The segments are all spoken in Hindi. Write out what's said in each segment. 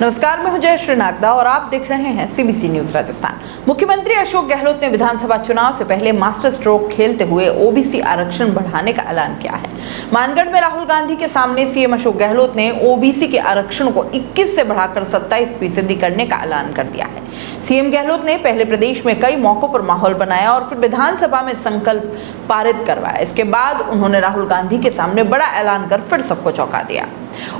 नमस्कार, मैं हूं जयश्री नागदा और आप देख रहे हैं सीबीसी न्यूज राजस्थान। मुख्यमंत्री अशोक गहलोत ने विधानसभा चुनाव से पहले मास्टर स्ट्रोक खेलते हुए ओबीसी आरक्षण बढ़ाने का ऐलान किया है। मानगढ़ में राहुल गांधी के सामने सीएम अशोक गहलोत ने ओबीसी के आरक्षण को 21 से बढ़ाकर 27% करने का ऐलान कर दिया है। सीएम गहलोत ने पहले प्रदेश में कई मौकों पर माहौल बनाया और फिर विधानसभा में संकल्प पारित करवाया। इसके बाद उन्होंने राहुल गांधी के सामने बड़ा ऐलान कर फिर सबको चौंका दिया।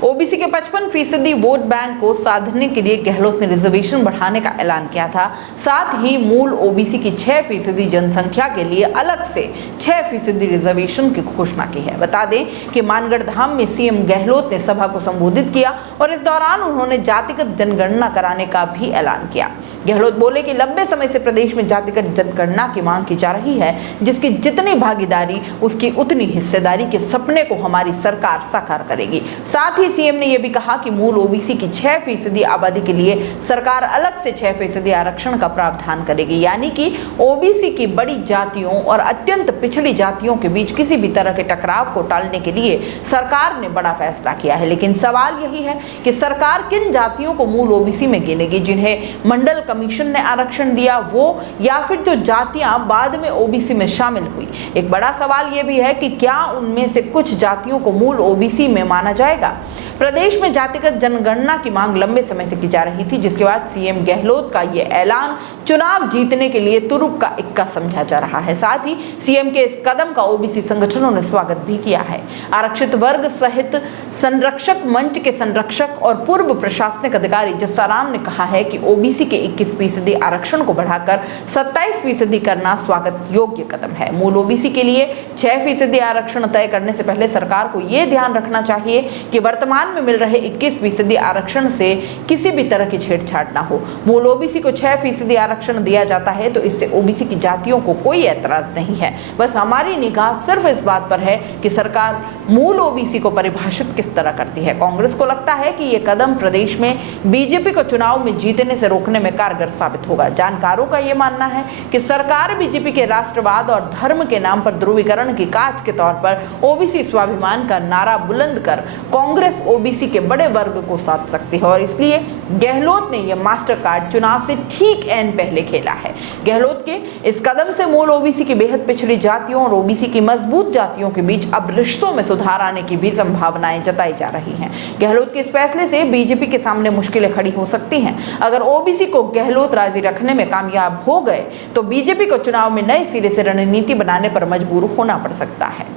ओबीसी के 55% वोट बैंक को साधने के लिए गहलोत ने रिजर्वेशन बढ़ाने का ऐलान किया था। साथ ही मूल ओबीसी की 6% जनसंख्या के लिए अलग से 6% रिजर्वेशन की घोषणा की है। बता दें कि मानगढ़ धाम में सीएम गहलोत ने सभा को संबोधित किया और इस दौरान उन्होंने जातिगत जनगणना कराने का भी ऐलान किया। गहलोत बोले कि लंबे समय से प्रदेश में जातिगत जनगणना की मांग की जा रही है, जिसकी जितनी भागीदारी उसकी उतनी हिस्सेदारी के सपने को हमारी सरकार साकार करेगी। साथ ही सीएम ने यह भी कहा कि मूल ओबीसी की 6% आबादी के लिए सरकार अलग से 6% आरक्षण का प्रावधान करेगी, यानी कि ओबीसी की बड़ी जातियों और अत्यंत पिछड़ी जातियों के बीच किसी भी तरह के टकराव को टालने के लिए सरकार ने बड़ा फैसला किया है। लेकिन सवाल यही है कि सरकार किन जातियों को मूल ओबीसी में गिनेगी, जिन्हें मंडल कमीशन ने आरक्षण दिया वो, या फिर जो जातियां बाद में ओबीसी में शामिल हुई। एक बड़ा सवाल यह भी है कि क्या उनमें से कुछ जातियों को मूल ओबीसी में माना जाएगा। प्रदेश में जातिगत जनगणना की मांग लंबे समय से की जा रही थी, जिसके बाद सीएम गहलोत का यह ऐलान चुनाव जीतने के लिए तुरुप का इक्का समझा जा रहा है। साथ ही सीएम के इस कदम का ओबीसी संगठनों ने स्वागत भी किया है। आरक्षित वर्ग सहित संरक्षक मंच के संरक्षक और पूर्व प्रशासनिक अधिकारी जस्साराम ने कहा है कि ओबीसी के 21% आरक्षण को बढ़ाकर 27% करना स्वागत योग्य कदम है। मूल ओबीसी के लिए 6% आरक्षण तय करने से पहले सरकार को यह ध्यान रखना चाहिए कि वर्तमान में मिल रहे 21% आरक्षण से किसी भी तरह की छेड़छाड़ ना हो। मूल ओबीसी को 6% आरक्षण दिया जाता है तो इससे ओबीसी की जातियों को कोई ऐतराज नहीं है। बस हमारी निगाह सिर्फ इस बात पर है कि सरकार मूल ओबीसी को परिभाषित किस तरह करती है। कांग्रेस को लगता है कि यह कदम प्रदेश में बीजेपी को चुनाव में जीतने से रोकने में कारगर साबित होगा। जानकारों का यह मानना है कि सरकार बीजेपी के राष्ट्रवाद और धर्म के नाम पर ध्रुवीकरण की काज के तौर पर ओबीसी स्वाभिमान का नारा बुलंद कर कांग्रेस ओबीसी के बड़े वर्ग को साध सकती है और इसलिए गहलोत ने यह मास्टर कार्ड चुनाव से ठीक ऐन पहले खेला है। गहलोत के इस कदम से मूल ओबीसी की बेहद पिछड़ी जातियों और ओबीसी की मजबूत जातियों के बीच अब रिश्तों में सुधार आने की भी संभावनाएं जताई जा रही हैं। गहलोत के इस फैसले से बीजेपी के सामने मुश्किलें खड़ी हो सकती हैं। अगर ओबीसी को गहलोत राजी रखने में कामयाब हो गए तो बीजेपी को चुनाव में नए सिरे से रणनीति बनाने पर मजबूर होना पड़ सकता है।